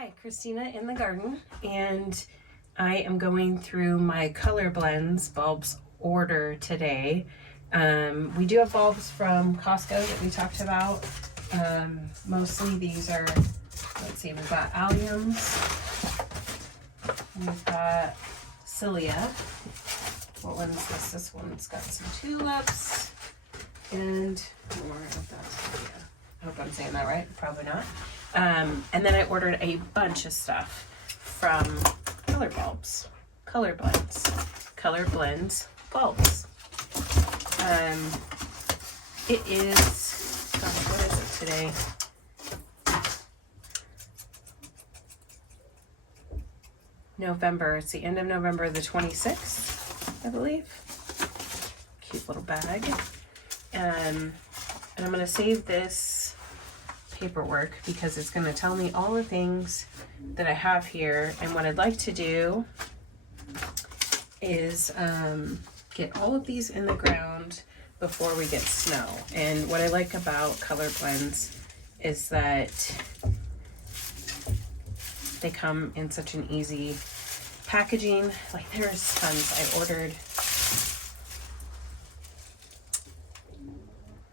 Hi, Christina in the garden, and I am going through my Color Blends bulbs order today. We do have bulbs from Costco that we talked about. Mostly these are, let's see, we've got alliums, we've got cilia. What one is this? This one's got some tulips and more of that cilia. I hope I'm saying that right. Probably not. And then I ordered a bunch of stuff from Color Blends bulbs. It is, gosh, what is it today? November. It's the end of November the 26th, I believe. Cute little bag. And I'm going to save this paperwork because it's going to tell me all the things that I have here. And what I'd like to do is get all of these in the ground before we get snow. And what I like about Color Blends is that they come in such an easy packaging. Like, there's tons. I ordered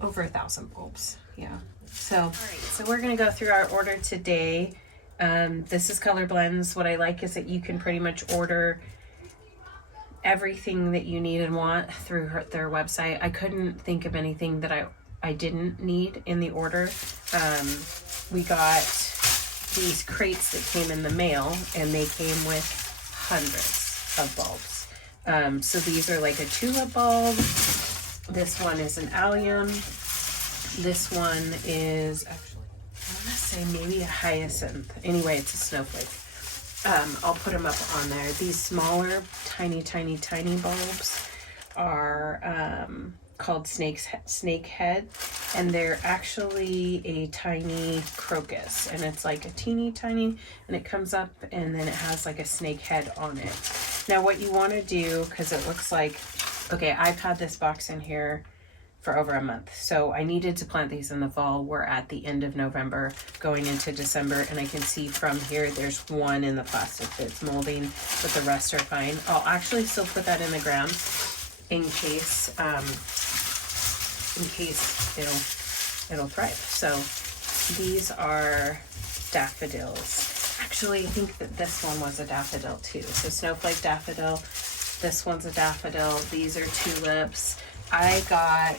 over 1,000 bulbs. Yeah. So, all right, so we're going to go through our order today. This is Color Blends. What I like is that you can pretty much order everything that you need and want through their website. I couldn't think of anything that I didn't need in the order. We got these crates that came in the mail, and they came with hundreds of bulbs. So these are like a tulip bulb. This one is an allium. This one is actually, I want to say maybe a hyacinth. Anyway, it's a snowflake. I'll put them up on there. These smaller, tiny bulbs are called snake head, and they're actually a tiny crocus, and it's like a teeny tiny, and it comes up and then it has like a snake head on it. Now what you want to do, because it looks like, okay, I've had this box in here for over a month, so I needed to plant these in the fall. We're at the end of November going into December, and I can see from here there's one in the plastic that's molding, but the rest are fine. I'll actually still put that in the ground in case it'll thrive. So these are daffodils. Actually, I think that this one was a daffodil too. So snowflake daffodil, this one's a daffodil, these are tulips. I got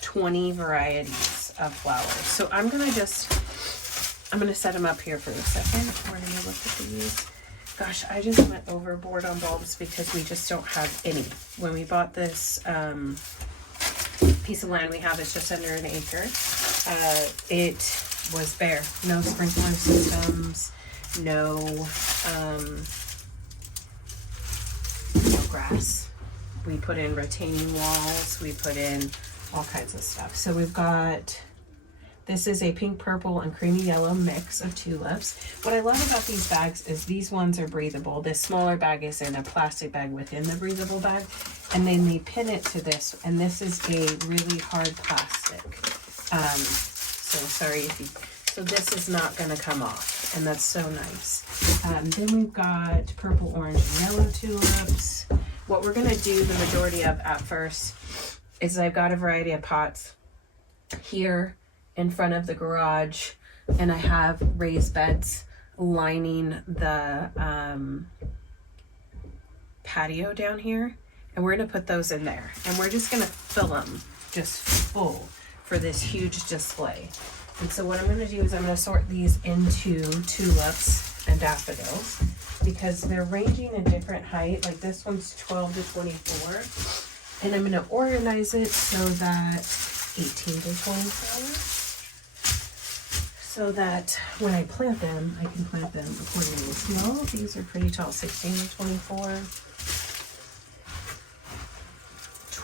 $20 varieties of flowers. So I'm gonna set them up here for a second. We're gonna look at these. Gosh, I just went overboard on bulbs because we just don't have any. When we bought this piece of land we have, it's just under an acre. It was bare. No sprinkler systems, no grass. We put in retaining walls, we put in all kinds of stuff. So we've got, this is a pink, purple, and creamy yellow mix of tulips. What I love about these bags is these ones are breathable. This smaller bag is in a plastic bag within the breathable bag, and then they pin it to this, and this is a really hard plastic. So sorry if you, so this is not going to come off, and that's so nice. Then we've got purple, orange, and yellow tulips. What we're going to do the majority of at first is I've got a variety of pots here in front of the garage, and I have raised beds lining the patio down here, and we're going to put those in there, and we're just going to fill them just full for this huge display. And so what I'm going to do is I'm going to sort these into tulips and daffodils because they're ranging in different height. Like this one's 12 to 24, and I'm going to organize it so that 18 to 24, so that when I plant them, I can plant them accordingly. See, all of these are pretty tall, 16 to 24,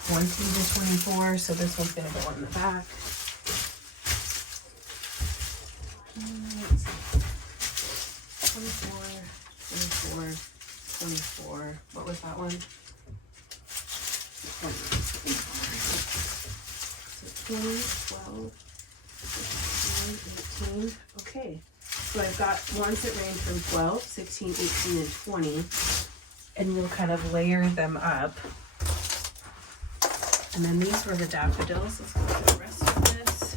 20 to 24, so this one's going to go in the back. 24, what was that one? 20. 20, 12, 16, 18. Okay, so I've got ones that range from 12, 16, 18, and 20, and we'll kind of layer them up. And then these were the daffodils. Let's go through the rest of this.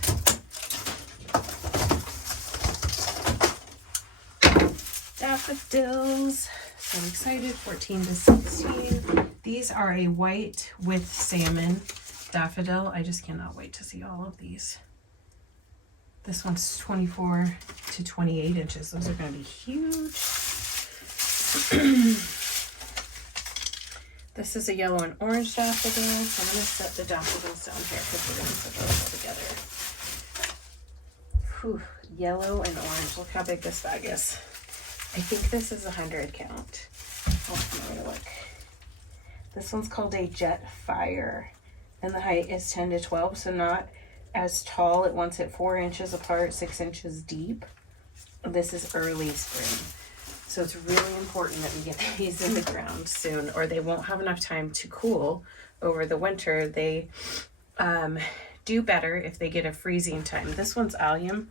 Daffodils. So I'm excited. 14 to 16. These are a white with salmon daffodil. I just cannot wait to see all of these. This one's 24 to 28 inches. Those are going to be huge. This is a yellow and orange daffodil. So I'm going to set the daffodils down here because we're going to put those all together. Whew, yellow and orange. Look how big this bag is. I think this is 100 count. Oh, let me look. This one's called a Jet Fire, and the height is 10 to 12, so not as tall. It wants it 4 inches apart, 6 inches deep. This is early spring, so it's really important that we get these in the ground soon, or they won't have enough time to cool over the winter. They do better if they get a freezing time. This one's allium,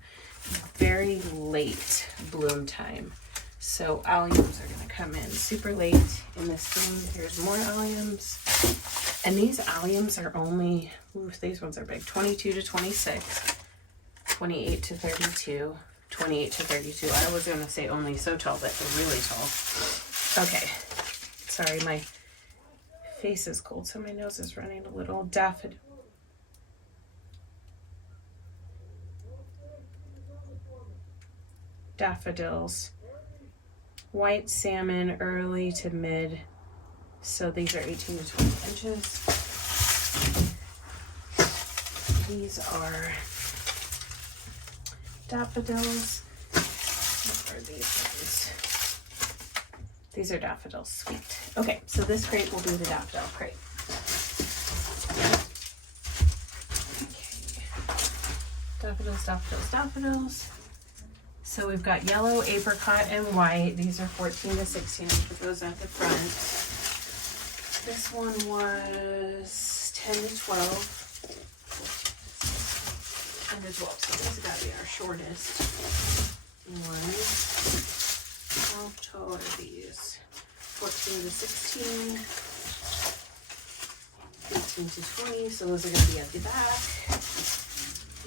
very late bloom time. So alliums are going to come in super late in the spring. Here's more alliums. And these alliums are only, ooh, these ones are big, 22 to 26, 28 to 32, 28 to 32. I was going to say only so tall, but they're really tall. Okay. Sorry, my face is cold, so my nose is running a little. Daffodils. White salmon, early to mid. So these are 18 to 20 inches. These are daffodils. What are these ones? These are daffodils, sweet. Okay, so this crate will be the daffodil crate. Okay. Daffodils, daffodils, daffodils. So we've got yellow, apricot, and white. These are 14 to 16. I'll put those at the front. This one was 10 to 12. 10 to 12. So this has got to be our shortest one. How tall are these? 14 to 16. 18 to 20. So those are going to be at the back.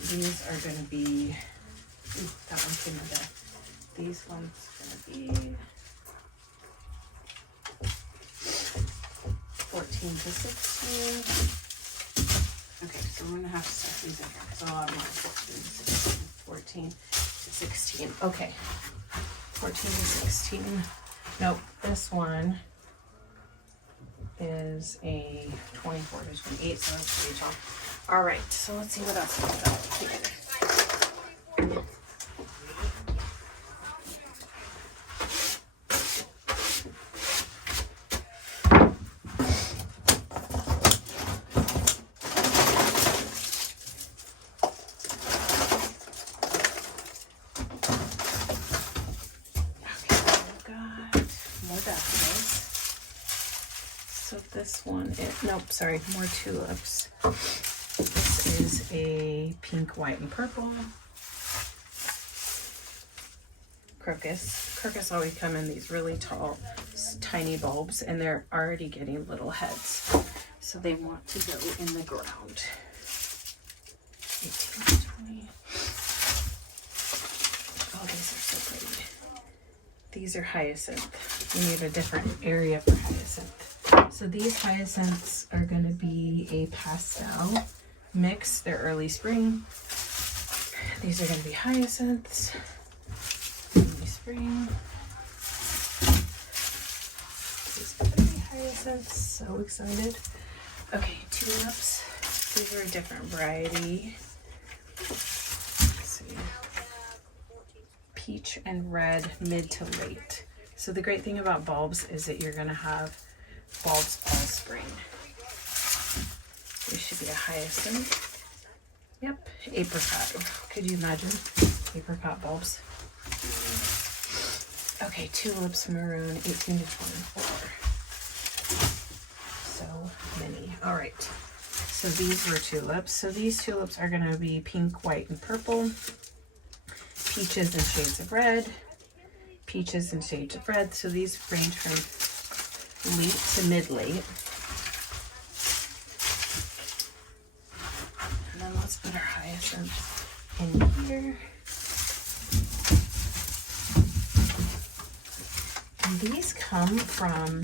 These are going to be... Ooh, that one came in there. These ones are going to be 14 to 16. Okay, so we're going to have to stuff these in here because I'll have mine 14 to 16. Okay, 14 to 16. Nope, this one is a 24 to 28, so that's pretty tall. All right, so let's see what else we got here. This one is, nope, sorry, more tulips. This is a pink, white, and purple. Crocus. Crocus always come in these really tall, tiny bulbs, and they're already getting little heads. So they want to go in the ground. 18 to 20. Oh, these are so pretty. These are hyacinth. We need a different area for hyacinth. So these hyacinths are going to be a pastel mix. They're early spring. These are going to be hyacinths. Early spring. These are going to be hyacinths. So excited. Okay, tulips. These are a different variety. Let's see. Peach and red, mid to late. So the great thing about bulbs is that you're going to have bulbs all spring. This should be a hyacinth. Yep, apricot. Could you imagine apricot bulbs? Okay, tulips, maroon, 18 to 24. So many. All right. So these were tulips. So these tulips are going to be pink, white, and purple. Peaches and shades of red. Peaches and shades of red. So these range from late to mid-late. And then let's put our hyacinth in here. And these come from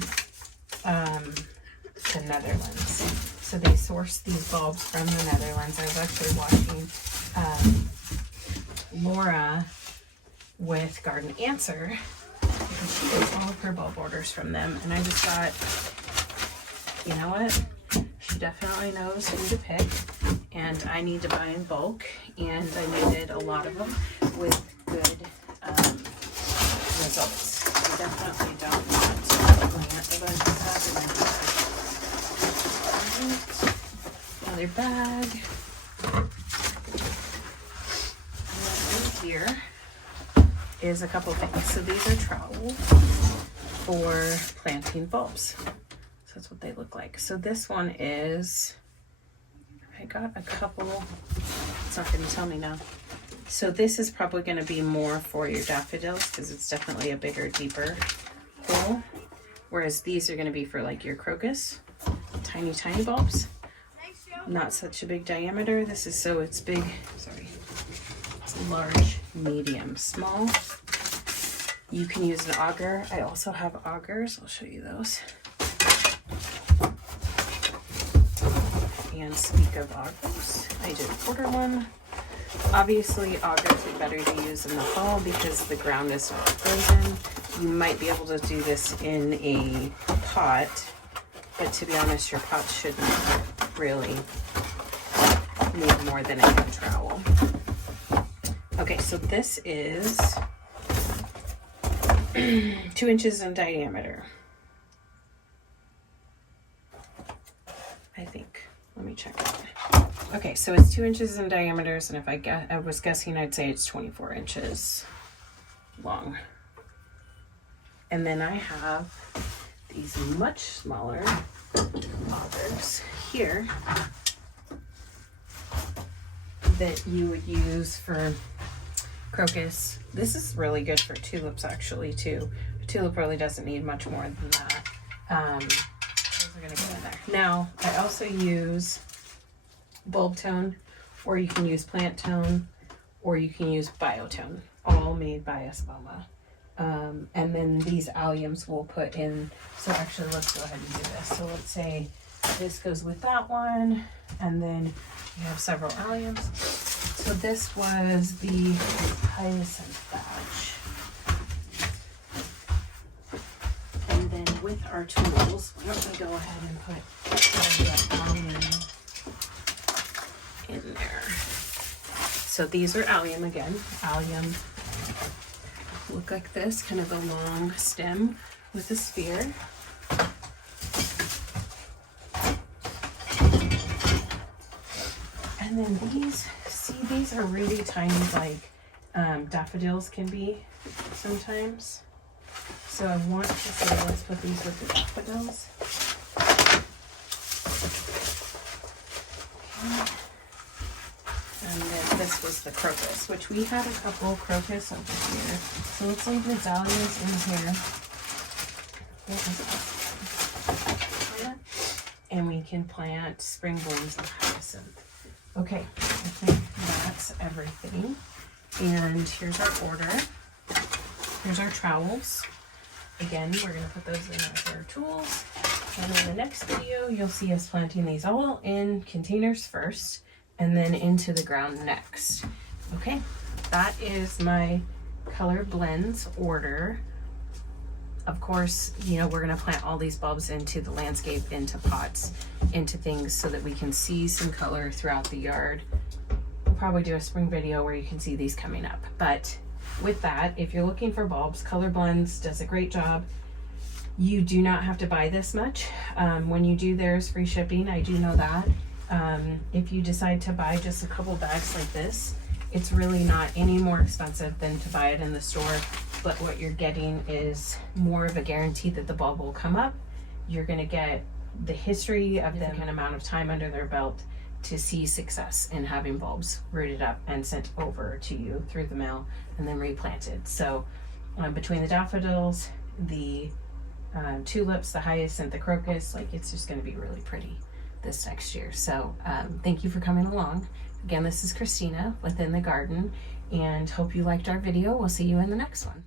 the Netherlands. So they source these bulbs from the Netherlands. I was actually watching Laura with Garden Answer, because she gets all of her bulb orders from them. And I just thought, you know what? She definitely knows who to pick. And I need to buy in bulk. And I needed a lot of them with good results. I definitely don't want to plant a bunch of stuff in my another bag. And then in here is a couple things. So these are trowels for planting bulbs. So that's what they look like. So this one is, I got a couple, it's not going to tell me now. So this is probably going to be more for your daffodils because it's definitely a bigger, deeper hole. Whereas these are going to be for like your crocus. Tiny, tiny bulbs. Not such a big diameter. This is so it's big, sorry. It's large, medium, small. You can use an auger. I also have augers. I'll show you those. And speak of augers, I did order one. Obviously, augers are better to use in the fall because the ground is not frozen. You might be able to do this in a pot, but to be honest, your pot shouldn't really need more than a hand trowel. Okay, so this is 2 inches in diameter. I think. Let me check that. Okay, so it's 2 inches in diameters, and if I was guessing, I'd say it's 24 inches long. And then I have these much smaller augers here that you would use for crocus. This is really good for tulips actually too. A tulip really doesn't need much more than that. Those are gonna go in there. Now, I also use bulb tone, or you can use plant tone, or you can use biotone, all made by Espoma. And then these alliums we'll put in. So actually, let's go ahead and do this. So let's say this goes with that one, and then you have several alliums. So this was the hyacinth batch. And then with our tools, why don't we go ahead and put the allium in there. So these are allium again. Allium look like this, kind of a long stem with a spear. And then these, see, these are really tiny, like daffodils can be sometimes. So I want to say, let's put these with the daffodils. And then this was the crocus, which we had a couple crocus over here. So let's leave the dahlias in here. And we can plant spring blooms of hyacinth. Okay, I think that's everything. And here's our order. Here's our trowels. Again, we're gonna put those in as our tools. And in the next video, you'll see us planting these all in containers first, and then into the ground next. Okay, that is my color blends order. Of course, you know, we're gonna plant all these bulbs into the landscape, into pots, into things so that we can see some color throughout the yard. We'll probably do a spring video where you can see these coming up. But with that, if you're looking for bulbs, Color Blends does a great job. You do not have to buy this much. When you do, there's free shipping. I do know that. If you decide to buy just a couple bags like this, it's really not any more expensive than to buy it in the store. But what you're getting is more of a guarantee that the bulb will come up. You're gonna get the history of them and amount of time under their belt to see success in having bulbs rooted up and sent over to you through the mail and then replanted. So between the daffodils, the tulips, the hyacinth, the crocus, like it's just going to be really pretty this next year. So thank you for coming along. Again, this is Christina with In the Garden, and hope you liked our video. We'll see you in the next one.